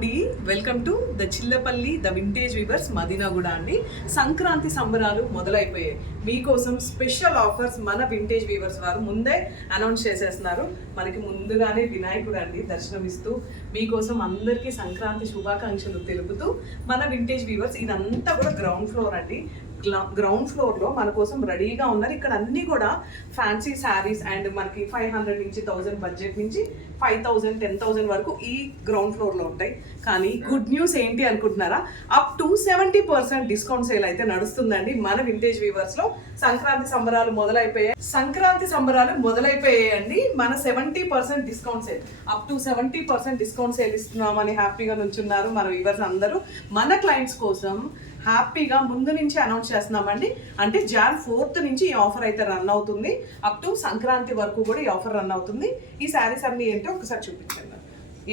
అండి, welcome to the Chillapalli the vintage weavers Madinaguda అండి. సంక్రాంతి సంబరాలు మొదలైపోయాయి. మీకోసం స్పెషల్ ఆఫర్స్ మన వింటేజ్ వీవర్స్ వారు ముందే అనౌన్స్ చేసేస్తున్నారు. మనకి ముందుగానే వినాయకుడు అండి దర్శనమిస్తూ మీకోసం అందరికీ సంక్రాంతి శుభాకాంక్షలు తెలుపుతూ మన వింటేజ్ వీవర్స్ ఇదంతా కూడా గ్రౌండ్ ఫ్లోర్ అండి. గ్రౌండ్ ఫ్లోర్లో మన కోసం రెడీగా ఉన్నారు. ఇక్కడ అన్నీ కూడా ఫ్యాన్సీ శారీస్ అండ్ మనకి 500 నుంచి 1000 బడ్జెట్ నుంచి 5000 10,000 వరకు ఈ గ్రౌండ్ ఫ్లోర్లో ఉంటాయి. కానీ గుడ్ న్యూస్ ఏంటి అనుకుంటున్నారా? అప్ టు 70% డిస్కౌంట్ సేల్ అయితే నడుస్తుందండి మన వింటేజ్ వీవర్స్లో. సంక్రాంతి సంబరాలు మొదలైపోయాయండి. మన 70% discount sale, up to 70% discount sale ఇస్తున్నామని హ్యాపీగా నుంచున్నారు మన వీవర్స్ అందరూ. మన క్లయింట్స్ కోసం హ్యాపీగా ముందు నుంచి అనౌన్స్ చేస్తున్నామండి. అంటే Jan 4th నుంచి ఈ ఆఫర్ అయితే రన్ అవుతుంది. అప్ టు సంక్రాంతి వరకు కూడా ఈ ఆఫర్ రన్ అవుతుంది. ఈ శారీస్ అన్ని ఏంటో ఒకసారి చూపించండి.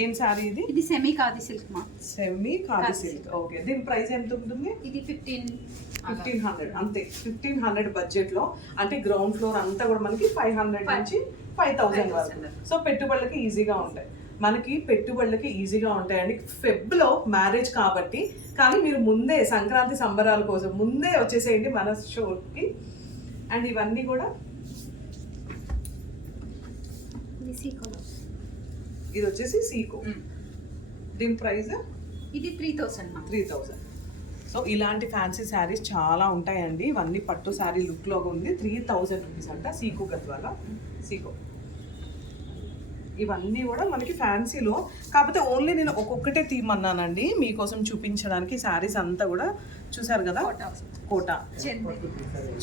ఏం శారీ ఇది? ఇది సెమీ ఖాదీ సిల్క్ మా. Semi khadi silk. ఓకే, దీని ప్రైస్ ఎంత ఉంటుంది? ఇది 1500 అంతే. 1500 బడ్జెట్ లో, అంటే గ్రౌండ్ ఫ్లోర్ అంతా కూడా మనకి 500 నుంచి 5000 వరకు. సో పెట్టుబడులకి ఈజీగా ఉంటాయి. మనకి పెట్టుబడులకి ఈజీగా ఉంటాయండి. ఫెబ్లో మ్యారేజ్ కాబట్టి, కానీ మీరు ముందే సంక్రాంతి సంబరాల కోసం ముందే వచ్చేసేయండి మన షోకి. అండ్ ఇవన్నీ కూడా ఇది వచ్చేసి సీకో. దీని ప్రైస్ ఇది 3000. సో ఇలాంటి ఫ్యాన్సీ శారీస్ చాలా ఉంటాయండి. ఇవన్నీ పట్టు శారీ లుక్లో ఉంది. 3000 రూపీస్ అంట సీకో గద్వాల. సీకో ఇవన్నీ కూడా మనకి ఫ్యాన్సీలో, కాకపోతే ఓన్లీ నేను ఒక్కొక్కటే తీయమన్నానండి మీకోసం చూపించడానికి. శారీస్ అంతా కూడా చూసారు కదా, కోటా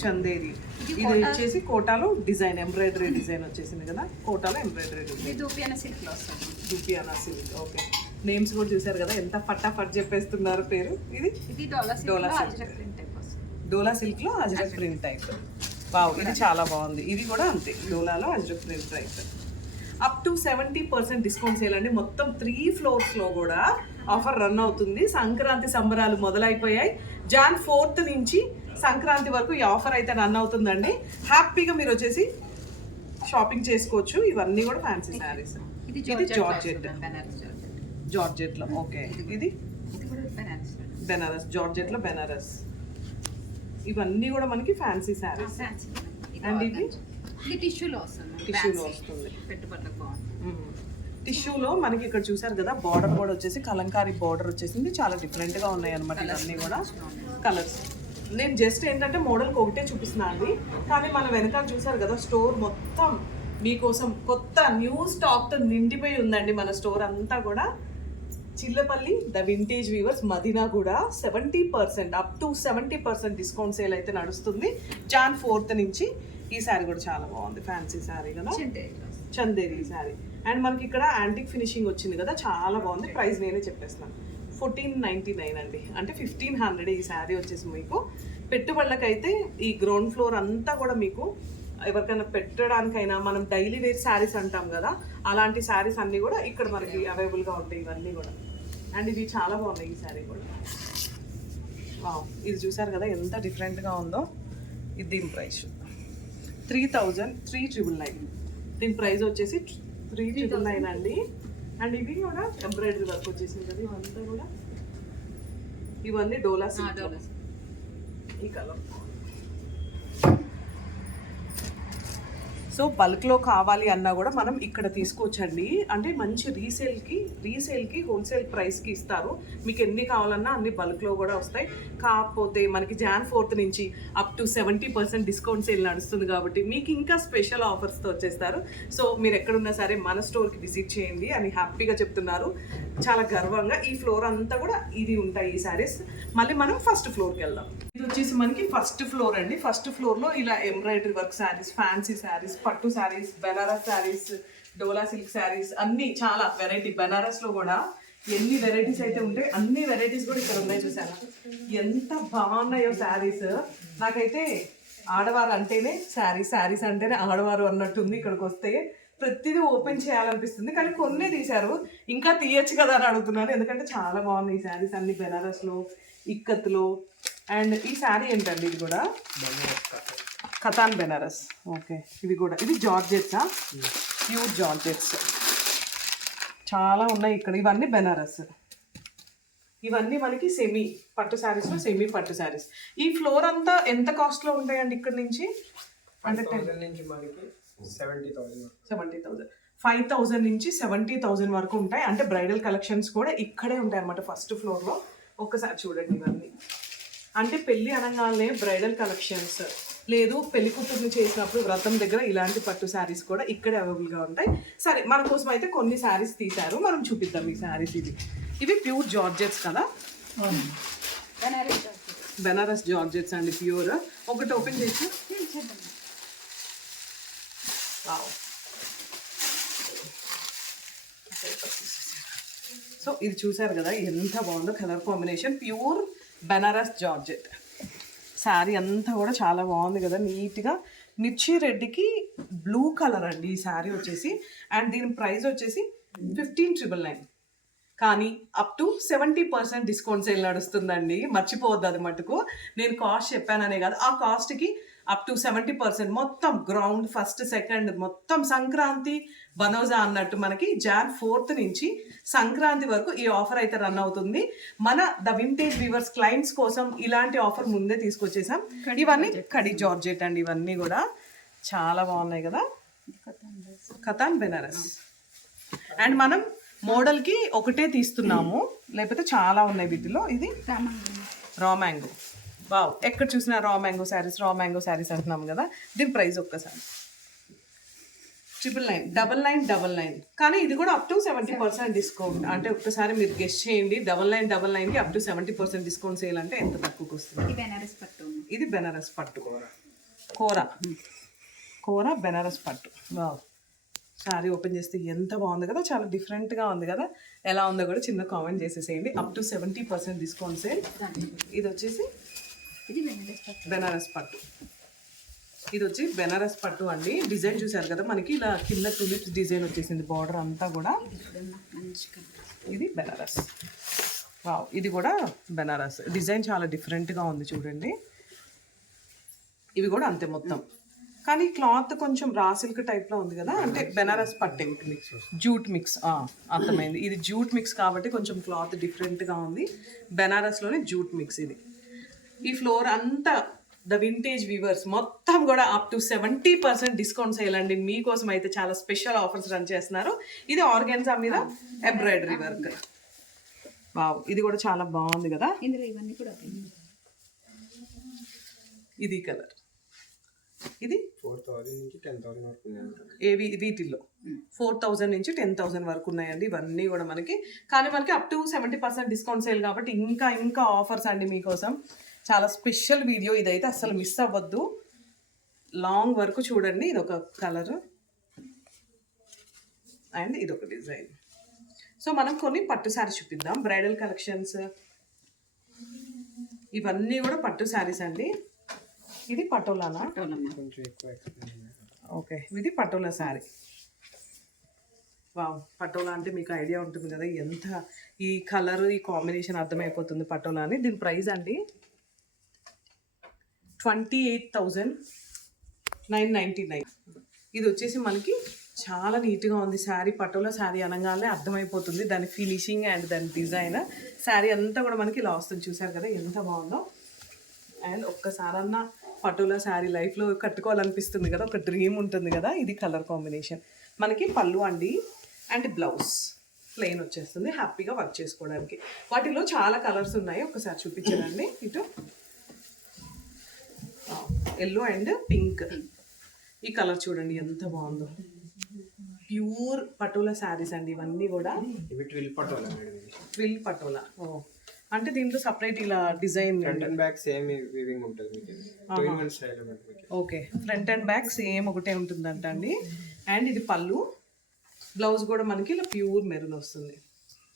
చందేరి. ఇది వచ్చేసి కోటాలో డిజైన్, ఎంబ్రాయిడరీ డిజైన్ వచ్చేసింది కదా. కోటాలో ఎంబ్రాయిడరీ డిజైన్, దూపియానా సిల్క్. ఓకే, నేమ్స్ కూడా చూసారు కదా, ఎంత ఫటాఫట్ చెప్పేస్తున్నారు పేరు. ఇది డోలా సిల్క్ లో అజ్రక్ ప్రింట్ టైప్. వావ్, ఇది చాలా బాగుంది. ఇది కూడా అంతే, డోలాలో ajrakh print type. Up to 70% discount sale అండి. మొత్తం 3 ఫ్లోర్స్లో కూడా ఆఫర్ రన్ అవుతుంది. సంక్రాంతి సంబరాలు మొదలైపోయాయి. Jan 4th నుంచి సంక్రాంతి వరకు ఈ ఆఫర్ అయితే రన్ అవుతుందండి. హ్యాపీగా మీరు వచ్చేసి షాపింగ్ చేసుకోవచ్చు. ఇవన్నీ కూడా ఫ్యాన్సీ శారీస్. ఇది జార్జెట్లో. ఓకే, ఇది బెనారస్, జార్జెట్లో బెనారస్. ఇవన్నీ కూడా మనకి ఫ్యాన్సీ శారీస్. అండ్ ఇది టిష్యూలో వస్తుంది. టిష్యూలో మనకి ఇక్కడ చూసారు కదా, బార్డర్ కూడా వచ్చేసి కలంకారీ బార్డర్ వచ్చేసింది. చాలా డిఫరెంట్గా ఉన్నాయి అనమాట ఇవన్నీ కూడా కలర్స్. నేను జస్ట్ ఏంటంటే మోడల్కి ఒకటే చూపిస్తున్నా అండి, కానీ మన వెనకాల చూసారు కదా స్టోర్ మొత్తం మీకోసం కొత్త న్యూ స్టాక్తో నిండిపోయి ఉందండి. మన స్టోర్ అంతా కూడా Chillapalli the vintage weavers Madinaguda 70%, up to 70% discount sale అయితే నడుస్తుంది Jan 4th నుంచి. ఈ శారీ కూడా చాలా బాగుంది, ఫ్యాన్సీ శారీ కదా, చందేరి శారీ. అండ్ మనకి ఇక్కడ యాంటిక్ ఫినిషింగ్ వచ్చింది కదా, చాలా బాగుంది. ప్రైస్ నేనే చెప్పేస్తాను, 1499 అండి, అంటే 1500 ఈ శారీ వచ్చేసి. మీకు పెట్టుబడులకైతే ఈ గ్రౌండ్ ఫ్లోర్ అంతా కూడా మీకు ఎవరికైనా పెట్టడానికైనా, మనం డైలీ వేర్ శారీస్ అంటాం కదా, అలాంటి శారీస్ అన్నీ కూడా ఇక్కడ మనకి అవైలబుల్గా ఉంటాయి ఇవన్నీ కూడా. అండ్ ఇవి చాలా బాగున్నాయి ఈ శారీ కూడా. వావ్, ఇది చూసారు కదా ఎంత డిఫరెంట్గా ఉందో. ఇది దీని ప్రైస్ 3,399. దీని ప్రైస్ వచ్చేసి 3,999 అండి. అండ్ ఇవి కూడా ఎంబ్రాయిడరీ వర్క్ వచ్చేసింది కదా, ఇవంతా కూడా ఇవన్నీ డోలా సిల్క్. ఈ కలర్ సో బల్క్లో కావాలి అన్నా కూడా మనం ఇక్కడ తీసుకోవచ్చండి. అంటే మంచి రీసేల్కి హోల్సేల్ ప్రైస్కి ఇస్తారు. మీకు ఎన్ని కావాలన్నా అన్ని బల్క్లో కూడా వస్తాయి. కాకపోతే మనకి Jan 4th నుంచి అప్ టు 70% డిస్కౌంట్ సేల్ నడుస్తుంది కాబట్టి మీకు ఇంకా స్పెషల్ ఆఫర్స్తో వచ్చేస్తారు. సో మీరు ఎక్కడున్నా సరే మన స్టోర్కి విజిట్ చేయండి అని హ్యాపీగా చెప్తున్నారు. చాలా గర్వంగా. ఈ ఫ్లోర్ అంతా కూడా ఇది ఉంటాయి ఈ శారీస్. మళ్ళీ మనం ఫస్ట్ ఫ్లోర్కి వెళ్దాం. ఇది వచ్చేసి మనకి ఫస్ట్ ఫ్లోర్ అండి. ఫస్ట్ ఫ్లోర్లో ఇలా embroidery work saris, fancy saris, పట్టు శారీస్, బెనారస్ శారీస్, డోలా సిల్క్ శారీస్, అన్నీ చాలా వెరైటీ. బెనారస్లో కూడా ఎన్ని వెరైటీస్ అయితే ఉంటాయి అన్ని వెరైటీస్ కూడా ఇక్కడ ఉన్నాయి. చూసారా ఎంత బాగున్నాయో శారీస్. నాకైతే ఆడవారు అంటేనే శారీస్ అంటేనే ఆడవారు అన్నట్టుంది. ఇక్కడికి వస్తే ప్రతిదీ ఓపెన్ చేయాలనిపిస్తుంది, కానీ కొన్నే తీశారు, ఇంకా తీయచ్చు కదా అని అడుగుతున్నాను. ఎందుకంటే చాలా బాగున్నాయి ఈ శారీస్ అన్ని బెనారస్లో, ఇక్కత్లో. అండ్ ఈ శారీ ఏంటండి, ఇది కూడా కతాన్ బెనారస్. ఓకే, ఇవి కూడా, ఇది జార్జెట్సా, ప్యూర్ జార్జెట్స్ చాలా ఉన్నాయి ఇక్కడ. ఇవన్నీ బెనారస్. ఇవన్నీ మనకి సెమీ పట్టు శారీస్లో సెమీ పట్టు శారీస్. ఈ ఫ్లోర్ అంతా ఎంత కాస్ట్లో ఉంటాయండి ఇక్కడ నుంచి? అంటే 70,000 5,000 నుంచి 70,000 వరకు ఉంటాయి. అంటే బ్రైడల్ కలెక్షన్స్ కూడా ఇక్కడే ఉంటాయి అన్నమాట ఫస్ట్ ఫ్లోర్లో. ఒక్కసారి చూడండి ఇవన్నీ. అంటే పెళ్ళి అనగానే బ్రైడల్ కలెక్షన్స్, లేదు పెళ్లి కూతుర్ని చేసినప్పుడు వ్రతం దగ్గర ఇలాంటి పట్టు శారీస్ కూడా ఇక్కడే అవైలబుల్గా ఉంటాయి. సరే, మన కోసం అయితే కొన్ని శారీస్ తీశారు, మనం చూపిద్దాం ఈ శారీస్. ఇవి ప్యూర్ జార్జెట్స్ కదా, బెనారస్ జార్జెట్స్ అండి, ప్యూర్. ఒకటి ఓపెన్ చేసి సో ఇది చూసారు కదా ఎంత బాగుందో colour combination. Pure Banaras georgette sari అంతా కూడా చాలా బాగుంది కదా, నీట్గా. మిర్చి రెడ్డికి బ్లూ కలర్ అండి ఈ శారీ వచ్చేసి. అండ్ దీని ప్రైస్ వచ్చేసి 15,999. కానీ అప్ టు 70% డిస్కౌంట్ సేల్ నడుస్తుందండి, మర్చిపోవద్దు అది మటుకు. నేను కాస్ట్ చెప్పాననే కాదు, ఆ కాస్ట్కి అప్ టు 70% మొత్తం గ్రౌండ్ ఫస్ట్ సెకండ్ మొత్తం సంక్రాంతి బనోజా అన్నట్టు మనకి Jan 4th నుంచి సంక్రాంతి వరకు ఈ ఆఫర్ అయితే రన్ అవుతుంది. మన ద వింటేజ్ వీవర్స్ క్లయింట్స్ కోసం ఇలాంటి ఆఫర్ ముందే తీసుకొచ్చేసాం. ఇవన్నీ కడి జార్జెట్ అండి, ఇవన్నీ కూడా చాలా బాగున్నాయి కదా, కతాన్ బెనారస్. అండ్ మనం మోడల్కి ఒకటే తీస్తున్నాము, లేకపోతే చాలా ఉన్నాయి వీటిలో. ఇది రా మ్యాంగో. వావ్, ఎక్కడ చూసినా రా మ్యాంగో శారీస్ అంటున్నాం కదా. దీని ప్రైస్ ఒక్కసారి 999. కానీ ఇది కూడా అప్ టు 70% డిస్కౌంట్. అంటే ఒక్కసారి మీరు గెస్ట్ చేయండి, 999కి అప్ టు 70% డిస్కౌంట్ సేల్ అంటే ఎంత తక్కువకి వస్తుంది? ఇది బెనారస్ పట్టు కూర బెనారస్ పట్టు. వావ్, శారీ ఓపెన్ చేస్తే ఎంత బాగుంది కదా, చాలా డిఫరెంట్గా ఉంది కదా. ఎలా ఉందో కూడా చిన్న కామెంట్ చేసేసేయండి. Up to 70% discount sale. ఇది వచ్చేసి బెనారస్ పట్టు. ఇది వచ్చి బెనారస్ పట్టు అండి. డిజైన్ చూసారు కదా, మనకి ఇలా కింద టులిప్స్ డిజైన్ వచ్చేసింది, బార్డర్ అంతా కూడా. ఇది బెనారస్. వావ్, ఇది కూడా బెనారస్. డిజైన్ చాలా డిఫరెంట్గా ఉంది చూడండి. ఇవి కూడా అంతే మొత్తం, కానీ క్లాత్ కొంచెం రా సిల్క్ టైప్లో ఉంది కదా, అంటే బెనారస్ పట్టే జూట్ మిక్స్. అర్థమైంది, ఇది జూట్ మిక్స్ కాబట్టి కొంచెం క్లాత్ డిఫరెంట్గా ఉంది. బెనారస్లోనే జూట్ మిక్స్ ఇది. ఈ ఫ్లోర్ అంతా ద వింటేజ్ వీవర్స్ మొత్తం కూడా అప్ టు 70% డిస్కౌంట్ చేయాలండి. మీకోసం అయితే చాలా స్పెషల్ ఆఫర్స్ రన్ చేస్తున్నారు. ఇది ఆర్గాన్జా మీద ఎంబ్రాయిడరీ వర్క్. వావ్, ఇది కూడా చాలా బాగుంది కదా. ఇది కలర్, ఇది 4,000 నుంచి 10,000 వరకు ఏవి వీటిల్లో 4,000 నుంచి 10,000 వరకు ఉన్నాయండి ఇవన్నీ కూడా మనకి. కానీ మనకి అప్ టు 70% డిస్కౌంట్ సేల్ కాబట్టి ఇంకా ఆఫర్స్ అండి మీకోసం. చాలా స్పెషల్ వీడియో ఇదైతే, అసలు మిస్ అవ్వద్దు, లాంగ్ వరకు చూడండి. ఇది ఒక కలర్ అండ్ ఇది ఒక డిజైన్. సో మనం కొన్ని పట్టు శారీస్ చూపిద్దాం, బ్రైడల్ కలెక్షన్స్. ఇవన్నీ కూడా పట్టు శారీస్ అండి. ఇది పటోలానా? ఓకే, ఇది పటోలా శారీ. వావ్, పటోలా అంటే మీకు ఐడియా ఉంటుంది కదా, ఎంత ఈ కలర్ ఈ కాంబినేషన్ అర్థమైపోతుంది పటోలా అని. దీని ప్రైస్ అండి 28,999. ఇది వచ్చేసి మనకి చాలా నీట్గా ఉంది శారీ. పటోలా శారీ అనగానే అర్థమైపోతుంది దాని ఫినిషింగ్ అండ్ దాని డిజైన్. శారీ అంతా కూడా మనకి ఇలా వస్తుంది, చూసారు కదా ఎంత బాగుందో. అండ్ ఒక్కసారన్నా పటోలా శారీ లైఫ్లో కట్టుకోవాలనిపిస్తుంది కదా, ఒక డ్రీమ్ ఉంటుంది కదా. ఇది కలర్ కాంబినేషన్. మనకి పళ్ళు అండి అండ్ బ్లౌజ్ ప్లెయిన్ వచ్చేస్తుంది, హ్యాపీగా వర్క్ చేసుకోవడానికి. వాటిలో చాలా కలర్స్ ఉన్నాయి, ఒకసారి చూపించానండి. ఇటు ఎల్లో అండ్ పింక్, ఈ కలర్ చూడండి ఎంత బాగుందో. ప్యూర్ పటోలా శారీస్ అండి ఇవన్నీ కూడా. ట్విల్ పటోలా. ఓ, అంటే దీంట్లో సపరేట్ ఇలా design front and back same weaving ఉంటుంది. Okay, front and back same ఒకటే ఉంటుందంట అండి. అండ్ ఇది పళ్ళు, బ్లౌజ్ కూడా మనకి ఇలా ప్యూర్ మెరూన్ వస్తుంది.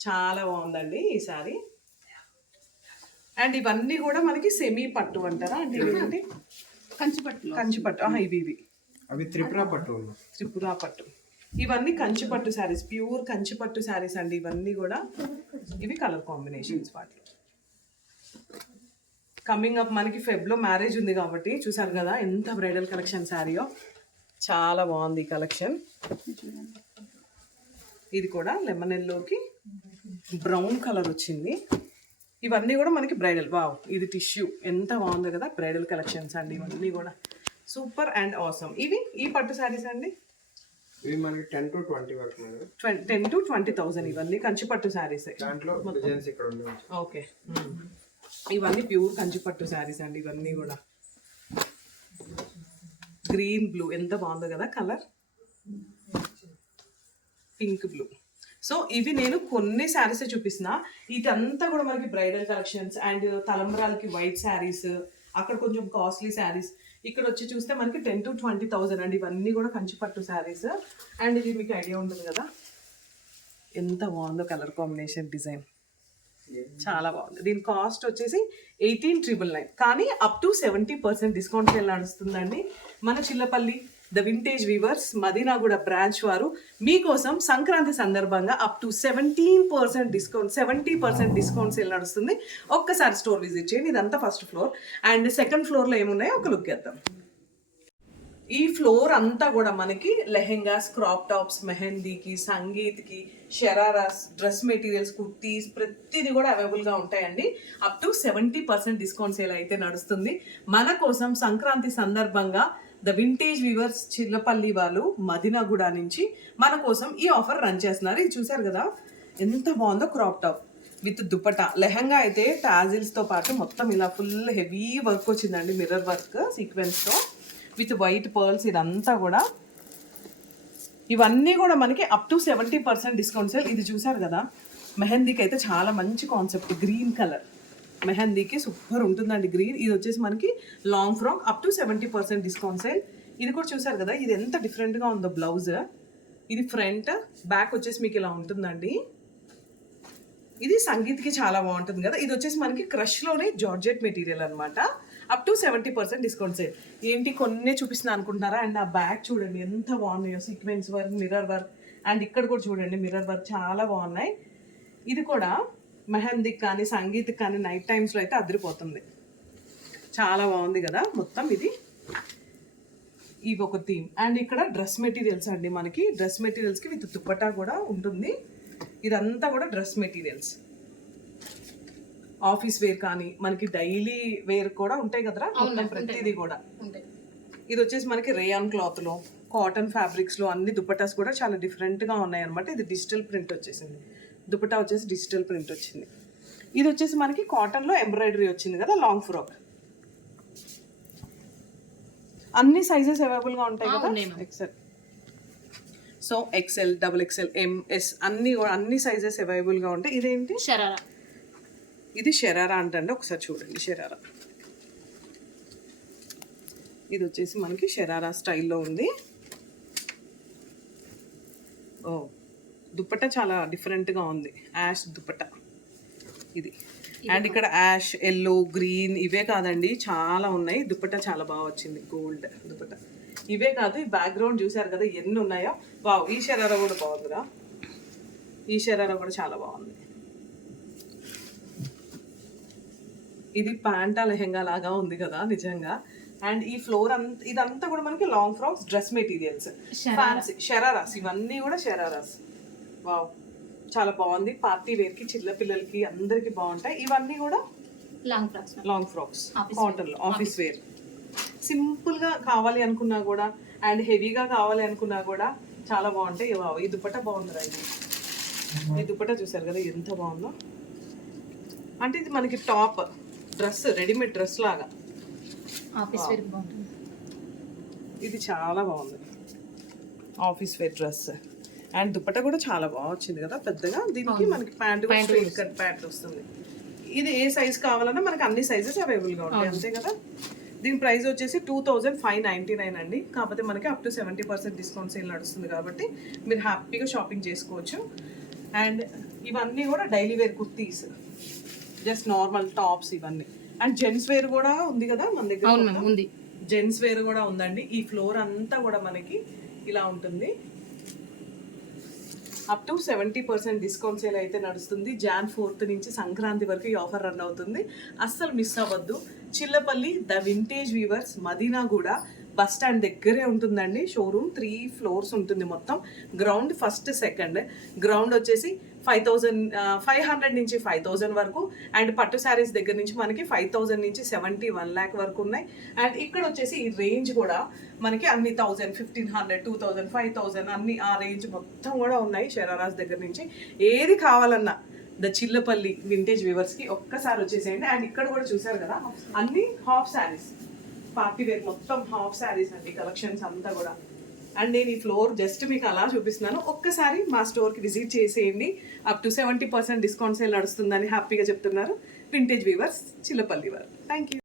చాలా బాగుందండి ఈ శారీ. అండ్ ఇవన్నీ కూడా మనకి సెమీ పట్టు అంటారా అంటే ఇవేంటి? కంచిపట్టు. ఇవి అవి త్రిపుర పట్టు. ఇవన్నీ కంచిపట్టు శారీస్, ప్యూర్ కంచిపట్టు శారీస్ అండి ఇవన్నీ కూడా. ఇవి కలర్ కాంబినేషన్స్ వాటిలో. కమింగ్ అప్ మనకి ఫెబ్లో మ్యారేజ్ ఉంది కాబట్టి చూసారు కదా ఎంత బ్రైడల్ కలెక్షన్ శారీయో, చాలా బాగుంది ఈ కలెక్షన్. ఇది కూడా లెమన్ ఎల్లోకి బ్రౌన్ కలర్ వచ్చింది. ఇవన్నీ కూడా మనకి బ్రైడల్. వావ్, ఇది టిష్యూ ఎంత బాగుంది కదా, బ్రైడల్ కలెక్షన్స్ అండి ఇవన్నీ కూడా సూపర్ అండ్ ఆసమ్. ఇవి ఈ పట్టు శారీస్ అండి ఇవి మనకి 10 to 20 వరకు మేడం. 10 to 20,000 ఇవన్నీ కంచి పట్టు శారీస్. దాంట్లో డిజైన్స్ ఇక్కడ ఉన్నాయి. ఓకే, ఇవన్నీ ప్యూర్ కంచి పట్టు శారీస్ అండి ఇవన్నీ కూడా. గ్రీన్ బ్లూ ఎంత బాగుందో కదా కలర్, పింక్ బ్లూ. సో ఇవి నేను కొన్ని శారీస్ చూపిస్తున్నా, ఇదంతా కూడా మనకి బ్రైడల్ కలెక్షన్స్ అండ్ తలంబరాలకి వైట్ శారీస్, అక్కడ కొంచెం కాస్ట్లీ శారీస్. ఇక్కడ వచ్చి చూస్తే మనకి 10 to 20,000 అండి ఇవన్నీ కూడా కంచి పట్టు శారీస్. అండ్ ఇది మీకు ఐడియా ఉంటుంది కదా ఎంత బాగుందో కలర్ కాంబినేషన్, డిజైన్ చాలా బాగుంది. దీని కాస్ట్ వచ్చేసి 18,999, కానీ అప్ టు 70% డిస్కౌంట్ సేల్ నడుస్తుందండి మన Chillapalli the vintage weavers Madinaguda branch వారు మీకోసం సంక్రాంతి సందర్భంగా up to 17% discount, 70% discount sale నడుస్తుంది. ఒక్కసారి స్టోర్ విజిట్ చేయండి. ఇదంతా ఫస్ట్ ఫ్లోర్ అండ్ సెకండ్ ఫ్లోర్లో ఏమున్నాయో ఒక లుక్ వేద్దాం. ఈ ఫ్లోర్ అంతా కూడా మనకి లెహెంగాస్, క్రాప్ టాప్స్, మెహందీకి, సంగీత్కి, షరారాస్, డ్రెస్ మెటీరియల్స్, కుర్తీస్ ప్రతిదీ కూడా అవైలబుల్గా ఉంటాయండి. అప్ టు 70% డిస్కౌంట్ సేల్ అయితే నడుస్తుంది మన కోసం సంక్రాంతి సందర్భంగా. ద వింటేజ్ వీవర్స్ చిల్లపల్లి వాళ్ళు మదీనాగూడ నుంచి మన కోసం ఈ ఆఫర్ రన్ చేస్తున్నారు. ఇది చూసారు కదా ఎంత బాగుందో, crop top with dupatta. Lehenga అయితే టాజిల్స్తో పాటు మొత్తం ఇలా ఫుల్ హెవీ వర్క్ వచ్చిందండి, మిర్రర్ వర్క్ సీక్వెన్స్తో విత్ వైట్ పర్ల్స్. ఇదంతా కూడా ఇవన్నీ కూడా మనకి అప్ టు 70% డిస్కౌంట్ సేల్. ఇది చూసారు కదా మెహందీకి అయితే చాలా మంచి కాన్సెప్ట్, గ్రీన్ కలర్ మెహందీకి సూపర్ ఉంటుందండి గ్రీన్. ఇది వచ్చేసి మనకి long frock up to 70% discount sale. ఇది కూడా చూసారు కదా ఇది ఎంత డిఫరెంట్గా ఉందో బ్లౌజ్. ఇది ఫ్రంట్, బ్యాక్ వచ్చేసి మీకు ఇలా ఉంటుందండి. ఇది సంగీత్కి చాలా బాగుంటుంది కదా. ఇది వచ్చేసి మనకి క్రష్లోనే జార్జెట్ మెటీరియల్ అనమాట. Up to 70% discount sale. ఏంటి కొన్ని చూపిస్తున్నా అనుకుంటున్నారా? అండ్ ఆ బ్యాక్ చూడండి ఎంత బాగున్నాయో, sequence work, mirror work. And ఇక్కడ కూడా చూడండి మిర్రర్ వర్క్ చాలా బాగున్నాయి. ఇది కూడా మెహందీకి కానీ సంగీత్కి కానీ నైట్ టైమ్స్లో అయితే అదిరిపోతుంది, చాలా బాగుంది కదా మొత్తం. ఇది ఇవి ఒక థీమ్. అండ్ ఇక్కడ డ్రెస్ మెటీరియల్స్ అండి, మనకి డ్రెస్ మెటీరియల్స్కి విత్ దుపట్టా కూడా ఉంటుంది. ఇదంతా కూడా డ్రెస్ మెటీరియల్స్, ఆఫీస్ వేర్ కానీ మనకి డైలీ వేర్ కూడా ఉంటాయి కదరా మొత్తం ప్రతిదీ కూడా. ఇది వచ్చేసి మనకి రేయాన్ క్లాత్లో, కాటన్ ఫ్యాబ్రిక్స్లో అన్ని దుపట్టాస్ కూడా చాలా డిఫరెంట్గా ఉన్నాయి అనమాట. ఇది డిజిటల్ ప్రింట్ వచ్చేసింది, దుపట్టా వచ్చేసి డిజిటల్ ప్రింట్ వచ్చింది. ఇది వచ్చేసి మనకి కాటన్లో ఎంబ్రాయిడరీ వచ్చింది కదా, లాంగ్ ఫ్రాక్. అన్ని సైజెస్ అవైలబుల్గా ఉంటాయి కదా, XL. So XL, XXL, MS అన్ని సైజెస్ అవైలబుల్గా ఉంటాయి. ఇదేంటి షరారా, ఇది షరారా అంటే ఒకసారి చూడండి షరారా. ఇది వచ్చేసి మనకి షరారా స్టైల్లో ఉంది. ఓ దుపట్టా చాలా డిఫరెంట్గా ఉంది, యాష్ దుపట్టా ఇది. అండ్ ఇక్కడ యాష్, ఎల్లో, గ్రీన్ ఇవే కాదండి చాలా ఉన్నాయి. దుపట్టా చాలా బాగా వచ్చింది, గోల్డ్ దుపట్టా. ఇవే కాదు, ఈ బ్యాక్గ్రౌండ్ చూసారు కదా ఎన్ని ఉన్నాయో. వావ్, ఈ షరారా కూడా బాగుందిరా, ఈ షరారా కూడా చాలా బాగుంది. ఇది ప్యాంటా లెహెంగా లాగా ఉంది కదా నిజంగా. అండ్ ఈ ఫ్లోర్ ఇదంతా కూడా మనకి long frocks, dress materials, fancy shararas, ఇవన్నీ కూడా షరారాస్. వావ్, చాలా బాగుంది. పార్టీ వేర్కి, చిన్న పిల్లలకి అందరికి బాగుంటాయి. ఇవన్నీ కూడా లాంగ్ ఫ్రాక్స్ కాటన్లో, ఆఫీస్ వేర్. సింపుల్గా కావాలి అనుకున్నా కూడా అండ్ హెవీగా కావాలి అనుకున్నా కూడా చాలా బాగుంటాయి. వావ్, ఈ దుపట్టా బాగుందిరా. ఈ దుపట్టా చూసారు కదా ఎంత బాగుందో. అంటే ఇది మనకి టాప్ డ్రెస్, రెడీమేడ్ డ్రెస్ లాగా ఆఫీస్ వేర్ బాగుంటుంది. ఇది చాలా బాగుంది, office wear dress. And dupatta కూడా చాలా బాగా వచ్చింది కదా పెద్దగా. దీనికి మనకి ప్యాంట్ కట్ ప్యాంట్ వస్తుంది. ఇది ఏ సైజ్ కావాలన్నా మనకి అన్ని సైజెస్ అవైలబుల్గా ఉంటాయి అంతే కదా. దీని ప్రైస్ వచ్చేసి 2599 అండి. కాకపోతే మనకి అప్ టు 70% డిస్కౌంట్ సేల్ నడుస్తుంది కాబట్టి మీరు హ్యాపీగా షాపింగ్ చేసుకోవచ్చు. అండ్ ఇవన్నీ కూడా daily wear kurtis, just normal tops ఇవన్నీ. అండ్ జెంట్స్ వేర్ కూడా ఉంది కదా మన దగ్గర, ఉంది జెంట్స్ వేర్ కూడా ఉందండి. ఈ ఫ్లోర్ అంతా కూడా మనకి ఇలా ఉంటుంది. అప్ టు 70% డిస్కౌంట్ సేల్ అయితే నడుస్తుంది. Jan 4th నుంచి సంక్రాంతి వరకు ఈ ఆఫర్ రన్ అవుతుంది. అస్సలు మిస్ అవ్వద్దు. Chillapalli the vintage weavers Madinaguda bus stand దగ్గరే ఉంటుందండి షోరూమ్. 3 floors ఉంటుంది మొత్తం. Ground first, second. గ్రౌండ్ వచ్చేసి 500 నుంచి 5000 వరకు, అండ్ పట్టు శారీస్ దగ్గర నుంచి మనకి 5000 నుంచి 1 lakh వరకు ఉన్నాయి. అండ్ ఇక్కడ వచ్చేసి ఈ రేంజ్ కూడా మనకి అన్ని 1000, 1500, 2000, 5000 అన్ని ఆ రేంజ్ మొత్తం కూడా ఉన్నాయి షరారాస్ దగ్గర నుంచి. ఏది కావాలన్నా ద చిల్లపల్లి వింటేజ్ వీవర్స్కి ఒక్కసారి వచ్చేసేయండి. అండ్ ఇక్కడ కూడా చూసారు కదా అన్ని హాఫ్ శారీస్, పార్టీ వేర్ మొత్తం హాఫ్ శారీస్ అండి కలెక్షన్స్ అంతా కూడా. అండ్ నేను ఈ ఫ్లోర్ జస్ట్ మీకు అలా చూపిస్తున్నాను. ఒక్కసారి మా స్టోర్కి విజిట్ చేసేయండి. అప్ టు 70% డిస్కౌంట్ సేల్ నడుస్తుందని హ్యాపీగా చెప్తున్నారు వింటేజ్ వీవర్స్ చిల్లపల్లి వారు. Thank you.